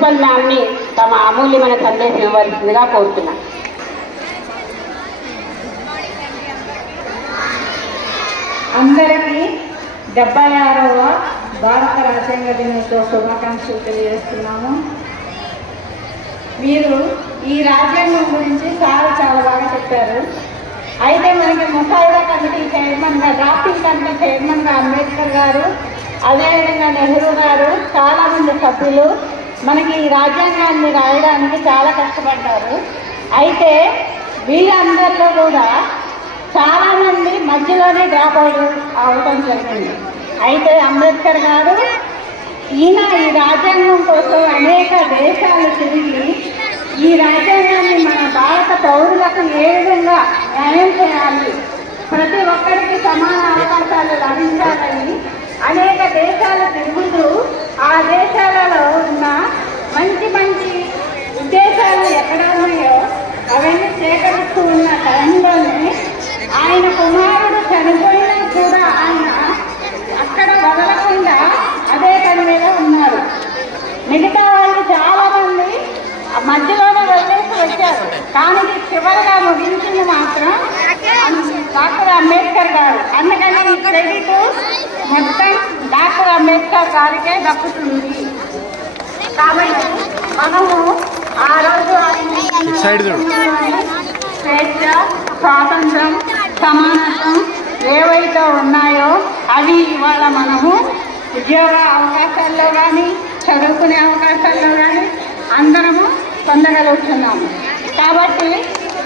Principal మ్యామ్ని తమ అమూల్యమైన సందేశం ఇవ్వాల్సిందిగా కోరుతున్నాను. అందరికీ 76వ భారత రాజ్యాంగ దినోత్సవ శుభాకాంక్షలు తెలియజేస్తున్నాము. మీరు ఈ రాజ్యాంగం గురించి చాలా బాగా చెప్పారు. అయితే మనకి ముసాయిదా కమిటీ చైర్మన్గా, డ్రాఫ్టింగ్ కమిటీ చైర్మన్గా అంబేద్కర్ గారు, అదేవిధంగా నెహ్రూ గారు, చాలామంది సభ్యులు మనకి ఈ రాజ్యాంగాన్ని రాయడానికి చాలా కష్టపడ్డారు. అయితే వీళ్ళందరిలో కూడా చాలామంది మధ్యలోనే డ్రాప్ అవడం జరిగింది. అయితే అంబేద్కర్ గారు ఈ రాజ్యాంగం కోసం అనేక దేశాలు తిరిగి ఈ రాజ్యాంగాన్ని మన భారత పౌరులకు ఏ విధంగా న్యాయం చేయాలి, ప్రతి ఒక్కరికి సమాన అవకాశాలు లభించాలని అనేక దేశాలు తిరుగుతూ ఆ దేశాలలో ఉన్న మంచి ఉద్దేశాలు ఎక్కడ ఉన్నాయో అవన్నీ సేకరిస్తూ ఉన్న టైంలోనే ఆయన కుమారుడు చనిపోయినా కూడా ఆయన అక్కడ వదలకుండా అదే పని మీద ఉన్నారు. మిగతా వాళ్ళు చాలా మంది మధ్యలోనే వదిలేసి వచ్చారు. కానీ చివరిగా ముగించింది మాత్రం డాక్టర్ అంబేద్కర్ గారు. అందుకని ఈ క్రెడిట్ మొత్తం డాక్టర్ అంబేద్కర్ గారికే దక్కుతుంది. కాబట్టి మనము ఆ రోజు స్వేచ్ఛ, స్వాతంత్రం, సమానత్వం ఏవైతే ఉన్నాయో అవి ఇవాళ మనము ఉద్యోగ అవకాశాల్లో కానీ, చదువుకునే అవకాశాల్లో కానీ అందరము పొందగలుగుతున్నాము. కాబట్టి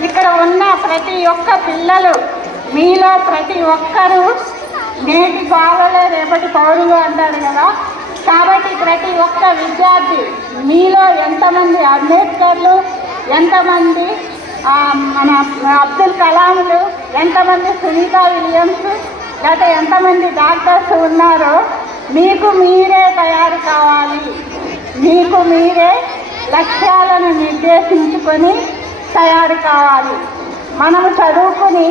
ఇక్కడ ఉన్న ప్రతి ఒక్క పిల్లలు, మీలో ప్రతి ఒక్కరూ నేటి బాలలే రేపటి పౌరులు అంటారు కదా. కాబట్టి ప్రతి ఒక్క విద్యార్థి మీలో ఎంతమంది అంబేద్కర్లు, ఎంతమంది మన అబ్దుల్ కలాంలు, ఎంతమంది సునీతా విలియమ్స్, లేకపోతే ఎంతమంది డాక్టర్స్ ఉన్నారో మీకు మీరే తయారు కావాలి. మీకు మీరే లక్ష్యాలను నిర్దేశించుకొని తయారు కావాలి. మనము చదువుకుని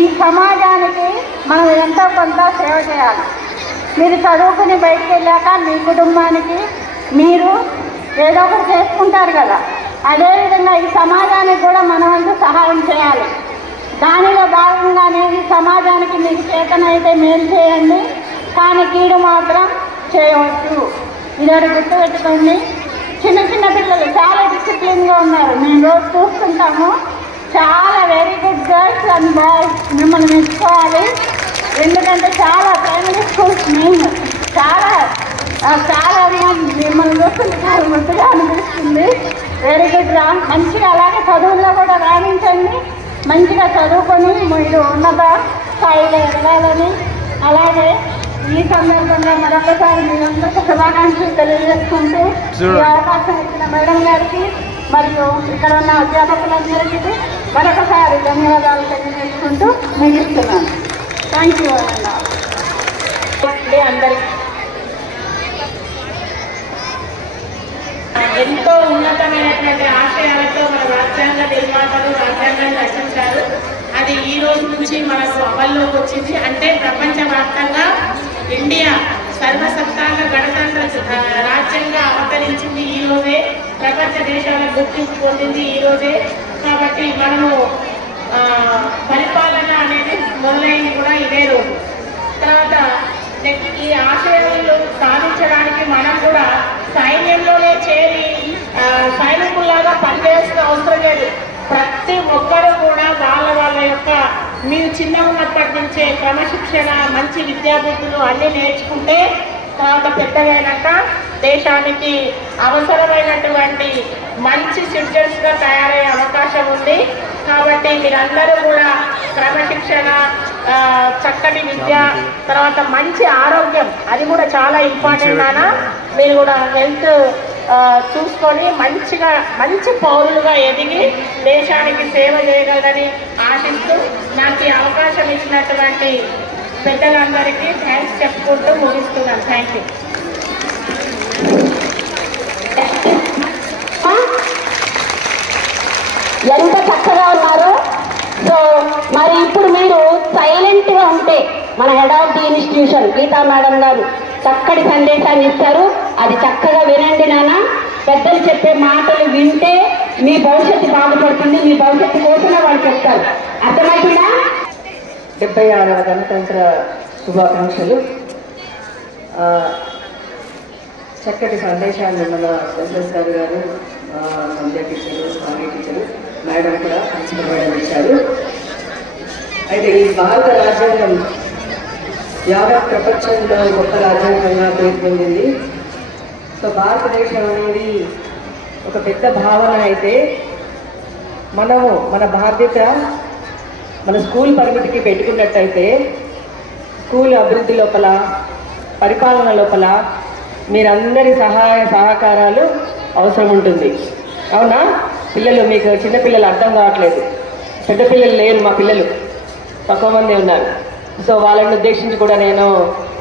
ఈ సమాజానికి మనం ఎంతో కొంత సేవ చేయాలి. మీరు చదువుకుని బయటకు వెళ్ళాక మీ కుటుంబానికి మీరు ఏదో ఒకటి చేసుకుంటారు కదా. అదేవిధంగా ఈ సమాజానికి కూడా మన వంతు సహాయం చేయాలి. దానిలో భాగంగానే ఈ సమాజానికి మీకు చేతనైతే మేలు చేయండి, కానీ కీడు మాత్రం చేయవచ్చు. ఇదొకటి గుర్తుపెట్టుకోండి. చిన్న పిల్లలు చాలా డిసిప్లిన్గా ఉన్నారు. మేము రోజు చూస్తుంటాము. చాలా very good girls and boys మిమ్మల్ని మెచ్చుకోవాలి. ఎందుకంటే చాలా ప్రైమరీ స్కూల్స్ మెయిన్ చాలా మిమ్మల్ని చూస్తుంది చాలా ముద్దుగా అనిపిస్తుంది. వెరీ గుడ్ రా. మంచిగా అలాగే చదువుల్లో కూడా రాణించండి. మంచిగా చదువుకొని మీరు ఉన్నత స్థాయిలో ఎదగాలని, అలాగే ఈ సందర్భంగా మరొకసారి మీరందరికీ శుభాకాంక్షలు తెలియజేసుకుంటూ ఈ అవకాశం ఇచ్చిన మేడం గారికి మరియు ఇక్కడ ఉన్న అధ్యాపకులందరికీ మరొకసారి ధన్యవాదాలు తెలియజేసుకుంటూ ముగిస్తున్నాను. థ్యాంక్ యూ అందరికీ. ఎంతో ఉన్నతమైనటువంటి ఆశయాలతో మన రాజ్యాంగ నిర్మాతలు రాజ్యాంగాన్ని రచించారు. అది ఈ రోజు నుంచి మనకు అమల్లోకి వచ్చింది. అంటే ప్రపంచవ్యాప్తంగా ఇండియా సర్వసత్తాక గణతంత్ర రాజ్యంగా అవతరించింది ఈ రోజే. ప్రపంచ దేశాలకు గుర్తింపు పొందింది ఈ రోజే. కాబట్టి మనము పరిపాలన అనేది మొదలైంది కూడా ఇదే రోజు. తర్వాత ఈ ఆశయాలు సాధించడానికి మనం కూడా సైన్యంలోనే చేరి సైనికుల్లాగా పనిచేయాల్సిన అవసరం లేదు. ప్రతి ఒక్కరు కూడా వాళ్ళ యొక్క మీరు చిన్న ఉన్నప్పటి నుంచే క్రమశిక్షణ, మంచి విద్యాబుద్ధులు అన్నీ నేర్చుకుంటే తర్వాత పెద్దగైనాక దేశానికి అవసరమైనటువంటి మంచి సిటిజన్స్గా తయారయ్యే అవకాశం ఉంది. కాబట్టి మీరందరూ కూడా క్రమశిక్షణ, చక్కటి విద్య, తర్వాత మంచి ఆరోగ్యం, అది కూడా చాలా ఇంపార్టెంట్ నాన్న. మీరు కూడా హెల్త్ చూసుకొని మంచి పౌరులుగా ఎదిగి దేశానికి సేవ చేయగలరని ఆశిస్తూ నాకు ఈ అవకాశం ఇచ్చినటువంటి పెద్దలందరికీ థ్యాంక్స్ చెప్పుకుంటూ ముగిస్తున్నాను. Thank you. ఎంత చక్కగా ఉన్నారు. సో మరి ఇప్పుడు మీరు సైలెంట్ గా ఉంటే మన head of the institution Geeta madam గారు చక్కటి సందేశాన్ని ఇస్తారు. అది చక్కగా వినండి నాన్న. పెద్దలు చెప్పే మాటలు వింటే మీ భవిష్యత్తు బాగుపడుతుంది. మీ భవిష్యత్తు కోసమే వాళ్ళు చెప్తారు. అర్థమవుతుందా? 76వ గణతంత్ర శుభాకాంక్షలు. చక్కటి సందేశాన్ని మన ఎస్ఎస్ గారు సంధ్య టీచరు, స్వామి టీచరు, మేడం కూడా ప్రిన్సిపల్ మేడం ఇచ్చారు. అయితే ఈ భారత రాజ్యాంగం యావత్ ప్రపంచంలో గొప్ప రాజ్యాంగంగా పేరు పొందింది. సో భారతదేశం అనేది ఒక పెద్ద భావన. అయితే మనము మన బాధ్యత మన స్కూల్ పరిమితికి పెట్టుకున్నట్టయితే స్కూల్ అభివృద్ధి లోపల, పరిపాలన లోపల మీరందరి సహాయ సహకారాలు అవసరం ఉంటుంది. అవునా పిల్లలు? మీకు చిన్నపిల్లలు అర్థం కావట్లేదు, పెద్ద పిల్లలు లేరు, మా పిల్లలు తక్కువ మంది ఉన్నారు. సో వాళ్ళని ఉద్దేశించి కూడా నేను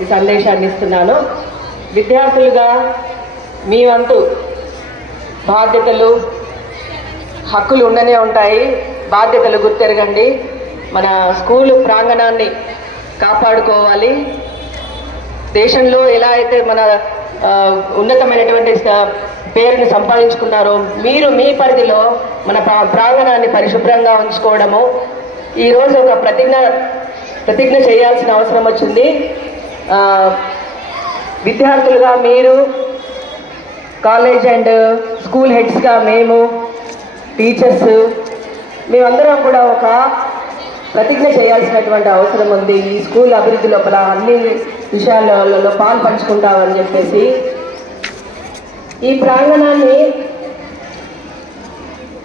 ఈ సందేశాన్ని ఇస్తున్నాను. విద్యార్థులుగా మీ వంతు బాధ్యతలు, హక్కులు ఉండనే ఉంటాయి. బాధ్యతలు గుర్తెరగండి. మన స్కూలు ప్రాంగణాన్ని కాపాడుకోవాలి. దేశంలో ఎలా అయితే మన ఉన్నతమైనటువంటి పేరుని సంపాదించుకున్నారో మీరు మీ పరిధిలో మన ప్రాంగణాన్ని పరిశుభ్రంగా ఉంచుకోవడము. ఈరోజు ఒక ప్రతిజ్ఞ చేయాల్సిన అవసరం వచ్చింది. విద్యార్థులుగా మీరు, కాలేజ్ అండ్ స్కూల్ హెడ్స్గా మేము, టీచర్స్ మేమందరం కూడా ఒక ప్రతిజ్ఞ చేయాల్సినటువంటి అవసరం ఉంది. ఈ స్కూల్ అభివృద్ధి లోపల అన్ని విషయాలలో పాలు పంచుకుంటామని చెప్పేసి ఈ ప్రాంగణాన్ని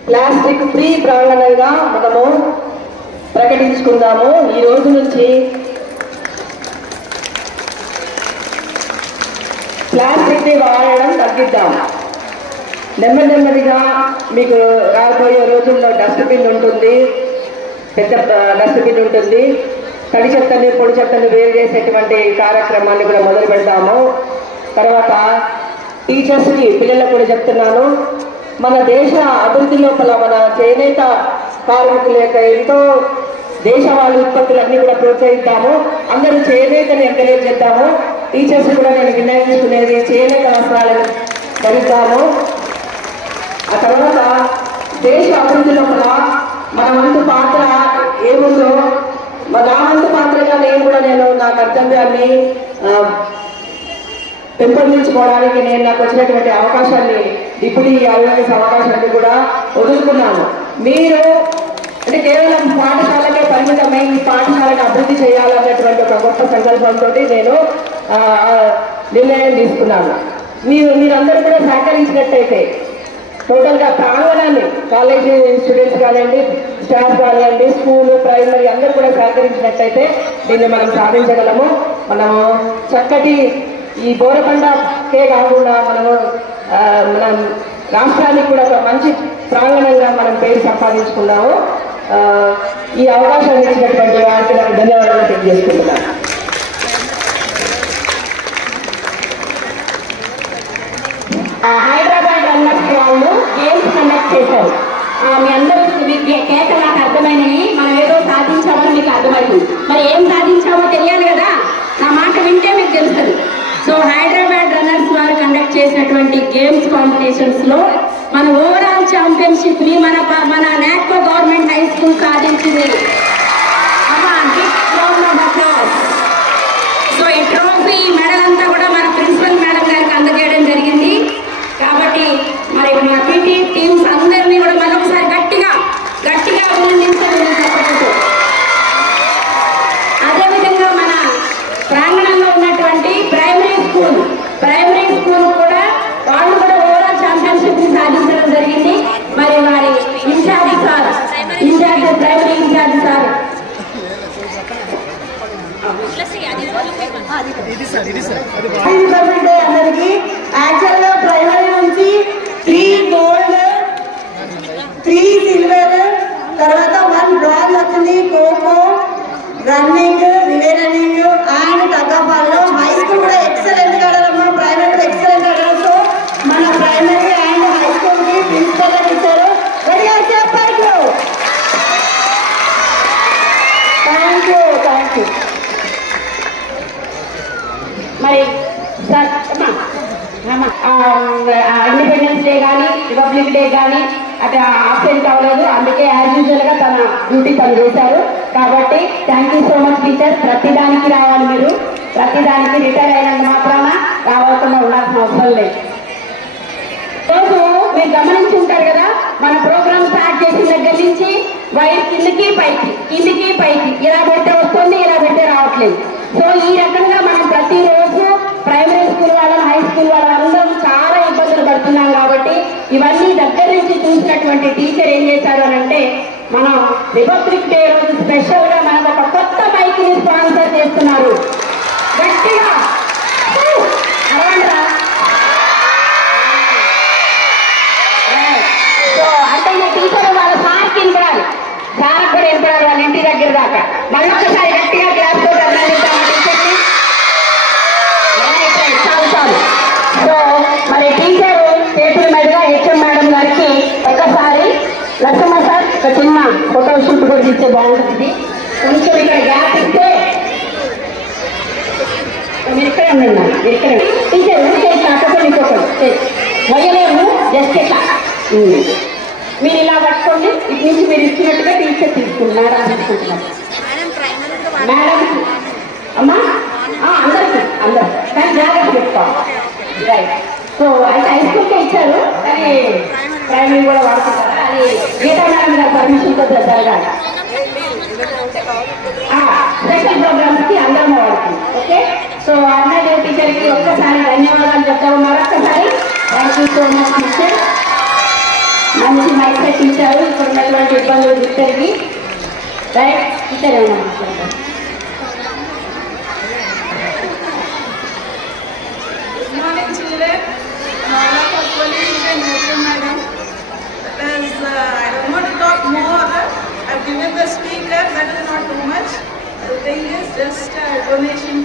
ప్లాస్టిక్ ఫ్రీ ప్రాంగణంగా మనము ప్రకటించుకుందాము. ఈ రోజు నుంచి ప్లాస్టిక్ని వాడడం తగ్గిద్దాం. నెమ్మదిగా మీకు రాబోయే రోజుల్లో డస్ట్బిన్ ఉంటుంది, పెద్ద డస్ట్బిన్ ఉంటుంది. తడి చెత్తని, పొడి చెత్తని వేరు చేసేటువంటి కార్యక్రమాన్ని కూడా మొదలు పెడతాము. తర్వాత టీచర్స్కి, పిల్లలకు కూడా చెప్తున్నాను, మన దేశ అభివృద్ధి లోపల మన చేనేత కార్మికుల యొక్క ఎంతో దేశవాళీ ఉత్పత్తులన్నీ కూడా ప్రోత్సహిద్దాము. అందరూ చేనేతని ఎంకరేజ్ చేద్దాము. టీచర్స్ కూడా నేను వినియోగించుకునేది చేనేత వస్త్రాలను ధరిద్దాము. ఆ తర్వాత దేశ అభివృద్ధి లోపల మన వంతు పాత్ర ఏముందో నా వంతు పాత్రగా నేను నా కర్తవ్యాన్ని పెంపొందించుకోవడానికి నాకు వచ్చినటువంటి అవకాశాన్ని, డిప్యూటీ ఐఏఎస్ అవకాశాన్ని కూడా వదులుకున్నాను. మీరు అంటే కేవలం పాఠశాలకే పరిమితమై ఈ పాఠశాలను అభివృద్ధి చేయాలన్నటువంటి ఒక గొప్ప సంకల్పంతో నేను నిర్ణయం తీసుకున్నాను. మీరందరూ కూడా సహకరించినట్టయితే టోటల్గా ప్రాంగణాన్ని, కాలేజీ స్టూడెంట్స్ కానివ్వండి, స్టాఫ్ కానివ్వండి, స్కూల్, ప్రైమరీ అందరూ కూడా సహకరించినట్టయితే దీన్ని మనం సాధించగలము. మనము చక్కటి ఈ బోరకొండకే కాకుండా మనము మన రాష్ట్రానికి కూడా ఒక మంచి ప్రాంగణంగా మనం పేరు సంపాదించుకున్నాము. ఈ అవకాశాన్ని ఇచ్చినటువంటి వారికి నాకు ధన్యవాదాలు తెలియజేసుకుంటున్నాను. హైదరాబాద్ రన్నర్స్ వాళ్ళు గేమ్స్ కండక్ట్ చేశారు. మీ అందరూ కేక నాకు అర్థమైనవి. మనం ఏదో సాధించామని మీకు అర్థమైంది. మరి ఏం సాధించామో తెలియాలి కదా, నా మాట వింటే మీకు తెలుస్తుంది. సో హైదరాబాద్ రన్నర్స్ వారు కండక్ట్ చేసినటువంటి గేమ్స్ కాంపిటీషన్స్ లో మన ఓవరాల్ ఛాంపియన్షిప్ ని మన నాట్కో గవర్నమెంట్ హై స్కూల్ సాధించింది. సో ఈ ట్రోఫీ, మెడల్ అంతా కూడా మన ప్రిన్సిపల్ మేడం గారికి అందజేయడం జరిగింది. కాబట్టి మరి మన పీటీ టీమ్స్ అందరినీ కూడా మరొకసారి గట్టిగా అభినందించాలి. అదేవిధంగా మన ప్రాంగణంలో ఉన్నటువంటి ప్రైమరీ స్కూల్ కూడా వాళ్ళు కూడా ఓవరాల్ ఛాంపియన్షిప్ ని సాధించడం జరిగింది. మరి వారి ప్రైమరీ ఇన్ఛార్జ్ సార్ అందరికి యాక్చువల్ గా ప్రైమరీ నుంచి 3 గోల్డ్, 3 సిల్వర్, తర్వాత 1 బ్రాంజ్ వచ్చింది. Khokho, running, relay running and టగ్గాఫాల్లో. హై స్కూల్ కూడా ఎక్సలెంట్ ఆడారమ్మా, ప్రైమరీ కూడా ఎక్సలెంట్ ఆడారు. సో మన ప్రైమరీ అండ్ హై స్కూల్ కి ప్రిన్సిపల్ ఇచ్చారు. రెడీగా చెప్పండి. Thank you. మరి సార్ రిపబ్లిక్ డే కానీ అటు ఆబ్సెంట్ అవ్వలేదు. అందుకే యాజ్ యూజువల్ గా తన డ్యూటీ తను చేశారు. కాబట్టి thank you so much teacher. ప్రతిదానికి రావాలి మీరు, ప్రతిదానికి రిటైర్ అయినంత మాత్రాన రావాల్సిన ఉండాల్సిన అవసరం లేదు. రోజు మీరు గమనించి ఉంటారు కదా, మన ప్రోగ్రామ్ స్టార్ట్ చేసిన దగ్గర నుంచి వైర్ కిందకి పైకి కిందికి పైకి ఇలా పెడితే వస్తుంది, ఇలా పెడితే రావట్లేదు. సో ఈ రకంగా మనం ప్రతిరోజు ప్రైమరీ స్కూల్ వాళ్ళం, హై స్కూల్ వాళ్ళం అందరం చాలా ఇబ్బందులు పడుతున్నాం. కాబట్టి ఇవన్నీ దగ్గర నుంచి చూసినటువంటి టీచర్ ఏం చేశారు అని అంటే, మనం రిపబ్లిక్ డే రోజు స్పెషల్ గా మనకు ఒక కొత్త బైక్ ని స్పాన్సర్ చేస్తున్నారు. గట్టిగా అరవండ్రా. సో అంటే ఈ టీచర్ వాళ్ళ సార్కి వినపడాలి, సార్ కూడా వినపడాలి వాళ్ళ ఇంటి దగ్గర దాకా. మళ్ళొక్కసారి గట్టిగా క్లాస్ తో టీచర్ని. చాలు. సో మరి టీచర్ చేతుల మీదుగా హెచ్ఎం మేడం గారికి ఒక్కసారి లక్ష్మణ సార్ ఒక చిన్న ఫోటో షూట్ కూడా ఇస్తే బాగుంటుంది. కొంచెం ఇక్కడ గ్యాప్ ఇస్తే మీరు ఇక్కడే ఉండండి. మీరు ఇక్కడ టీచర్ ఊరికే కాకపోతే ఇంకొకటి మొయ్యలేము, జస్ట్ ఇట్లా మీరు ఇలా పట్టుకోండి. ఇటు నుంచి మీరు ఇచ్చినట్టుగా టీచర్ తీసుకుంటున్నారు, మేడం తీసుకుంటున్నారు. మేడం అమ్మా అందరికి కానీ జాగ్రత్త చెప్తాం. రైట్. సో అయితే హై స్కూల్కే ఇచ్చారు, కానీ ప్రైమరీ కూడా వాడుకుంటారు. అది గీతా మేడం గారు పర్మిషన్తో జరగాలి. స్పెషల్ ప్రోగ్రామ్స్ కి అందరం వాడుతుంది. ఓకే. సో అన్నదేవ్ టీచర్ కి ఒక్కసారి ధన్యవాదాలు చెప్తాము. మరొక్కసారి thank you so much teacher. మంచి మైక్ సెట్ ఇచ్చారు. ఇక్కడ ఉన్నటువంటి ఇబ్బందులు టీచర్కి. రైట్. టీచర్ ఏమన్నా మాట్లాడతారు? Good morning, children. All of our colleagues and welcome, madam. As I don't want to talk more, I've given the speaker. That is not too much. The thing is just a donation.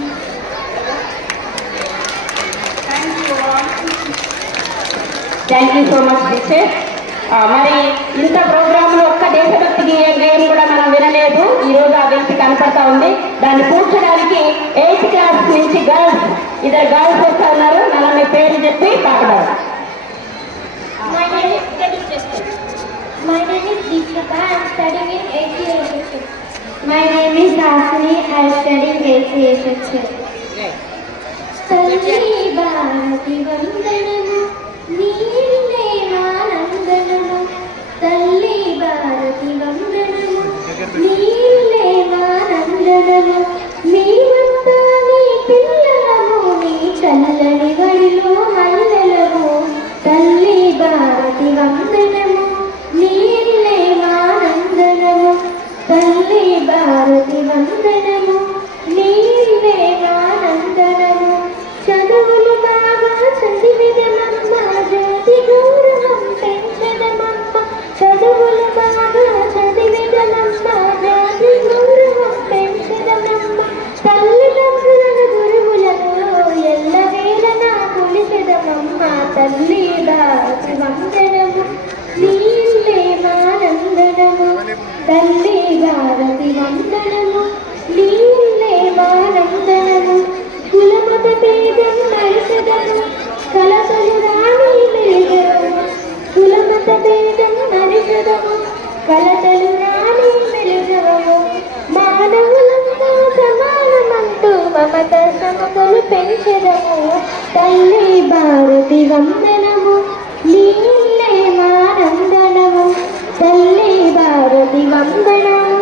Thank you all. Thank you so much teacher. మరి ఇంత programme లో ఒక్క దేశభక్తి game కూడా మనం వినలేదు. ఈ రోజు ఆ వ్యక్తి కనపడతా ఉంది. దాన్ని కూర్చోడానికి 8th క్లాస్ నుంచి గర్ల్స్, ఇద్దరు గర్ల్స్ వస్తా ఉన్నారు. మనం మీ పేరు చెప్పి పాట పాడాలి. My name is Deepika. I am studying in 8th year. My name is Rasini. I am studying 8th year. తల్లి భారతి వందనము నీలే ఆనందనము, తల్లి భారతి వందనము నీలే ఆనందనము, నీవంతా నీ పిల్లలము నీ చల్లని వడిలో మల్లెలము, తల్లి భారతి వందనము నీలే ఆనందనము, తల్లి భారతి వందనము నీలే ఆనందనము, చదువులు బాగా చదివిదమమ్మ జాతి గౌరవం పెంచదమమ్మ, చదువులు బాగా చదివిదమమ్మ జాతి గౌరవం పెంచదమమ్మ, తల్లిదండ్రులను గురువులను ఎల్లవేళలా కొలిచెదమమ్మ, తల్లి భారతి వందనము నీలే ఆనందనము, తల్లి భారతి వందనము నీలే ఆనందనము, కులమత భేదం నడిచెదము కలతలు రాని మెరుగము, కులమత భేదం నడిచెదము కలతలు రాని మెరుగము, మానవులంతా సమానమంటూ మమత సమతలు పెంచెదము, తల్లి భారతి వందనము నీలే ఆనందనము, తల్లి భారతి వందనము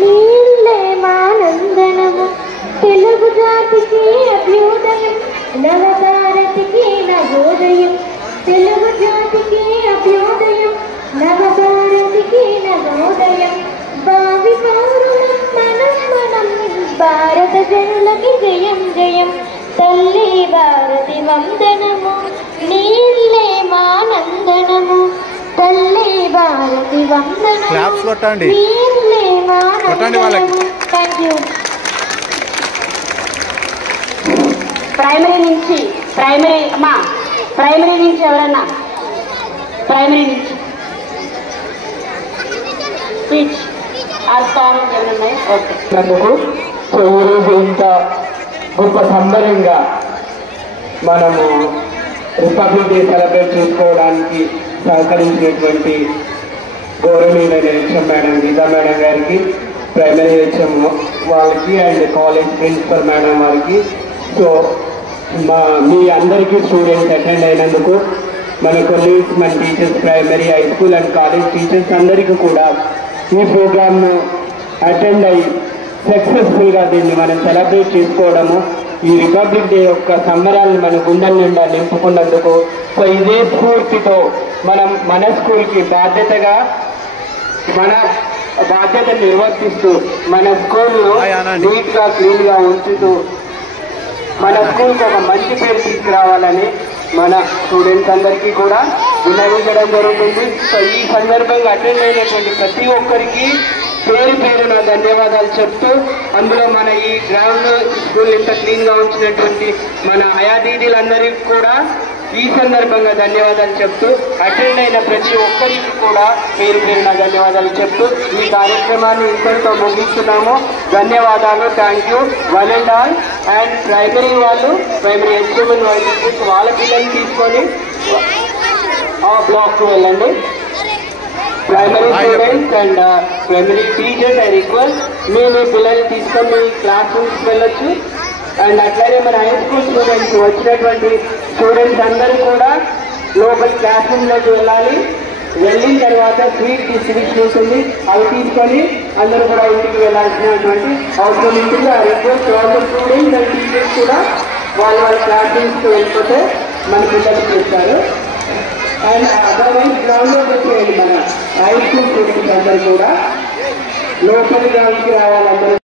నీలే ఆనందనము, తెలుగు జాతికి అభ్యుదయం నవభారతికి నవోదయం, తెలుగు జాతికి అభ్యుదయం నవభారతికి నవోదయం, భావి పౌరులం మనం భారత జనులకి జయం జయం, తల్లి భారతి వందనము నీలే ఆనందనము, తల్లి భారతి వందనము నీలే ఆనందనము. Thank you. ప్రైమరీ నుంచి ఎవరన్నా ప్రైమరీ నుంచి స్పీచ్ ఆర్ సాంగ్ ఏమన్నాయి? ఓకే. సో ఈరోజు ఇంత గొప్ప సంబరంగా మనము రిపబ్లిక్ డే సెలబ్రేట్ చేసుకోవడానికి సహకరించినటువంటి గౌరవనీయులైన హెచ్ఎం మేడం గీతా మేడం గారికి, ప్రైమరీ హెచ్ఎం వాళ్ళకి అండ్ కాలేజ్ ప్రిన్సిపల్ మేడం వారికి, సో మీ అందరికీ స్టూడెంట్స్ అటెండ్ అయినందుకు, మన కొలీగ్స్, మన teachers, primary, high school and college teachers అందరికీ కూడా ఈ ప్రోగ్రామ్ను అటెండ్ అయ్యి సక్సెస్ఫుల్గా దీన్ని మనం సెలబ్రేట్ చేసుకోవడము, ఈ రిపబ్లిక్ డే యొక్క సంబరాలను మన గుండెల నిండా నింపుకున్నందుకు, సో ఇదే స్ఫూర్తితో మనం మన స్కూల్కి మన బాధ్యత నిర్వర్తిస్తూ మన స్కూల్ను నీట్గా క్లీన్గా ఉంచుతూ మన స్కూల్కి ఒక మంచి పేరు తీసుకురావాలని మన స్టూడెంట్స్ అందరికీ కూడా విన్నవించడం జరుగుతుంది. సో ఈ సందర్భంగా అటెండ్ అయినటువంటి ప్రతి ఒక్కరికి పేరు పేరున ధన్యవాదాలు చెప్తూ, అందులో మన ఈ గ్రౌండ్ స్కూల్ ఇంత క్లీన్గా ఉంచినటువంటి మన అయాదీదీలందరికీ కూడా ఈ సందర్భంగా ధన్యవాదాలు చెప్తూ, అటెండ్ అయిన ప్రతి ఒక్కరికి కూడా పేరు పేరున ధన్యవాదాలు చెప్తూ ఈ కార్యక్రమాన్ని ఇంతటితో ముగిస్తున్నాము. ధన్యవాదాలు. Thank you one and all. And primary వాళ్ళు, ప్రైమరీ ఎడ్యుకేషన్ వాళ్ళ పిల్లల్ని తీసుకొని ఆ బ్లాక్కు వెళ్ళండి. Primary students and primary teachers I request మీ పిల్లల్ని తీసుకొని మీ క్లాస్ రూమ్స్కి వెళ్ళొచ్చు. అండ్ అట్లాగే మన హై స్కూల్ స్టూడెంట్స్ వచ్చినటువంటి స్టూడెంట్స్ అందరూ కూడా లోపల క్లాస్ రూమ్లోకి వెళ్ళాలి. వెళ్ళిన తర్వాత స్వీట్ డిస్ట్రిబ్యూషన్ ఉంటుంది, అవి తీసుకొని అందరూ కూడా ఇంటికి వెళ్ళాల్సినటువంటి అవసరం ఉంటుంది. ఆ రిక్వెస్ట్ వాళ్ళ స్టూడెంట్స్ అండ్ టీచర్స్ కూడా వాళ్ళ క్లాస్ రూమ్స్కి వెళ్ళిపోతే మన పిల్లలు చేస్తారు. అండ్ అదర్వైజ్ గ్రౌండ్లోకి వచ్చేయండి. మన హై స్కూల్ స్టూడెంట్స్ అందరూ కూడా లోపలి గ్రౌండ్కి రావాలందరూ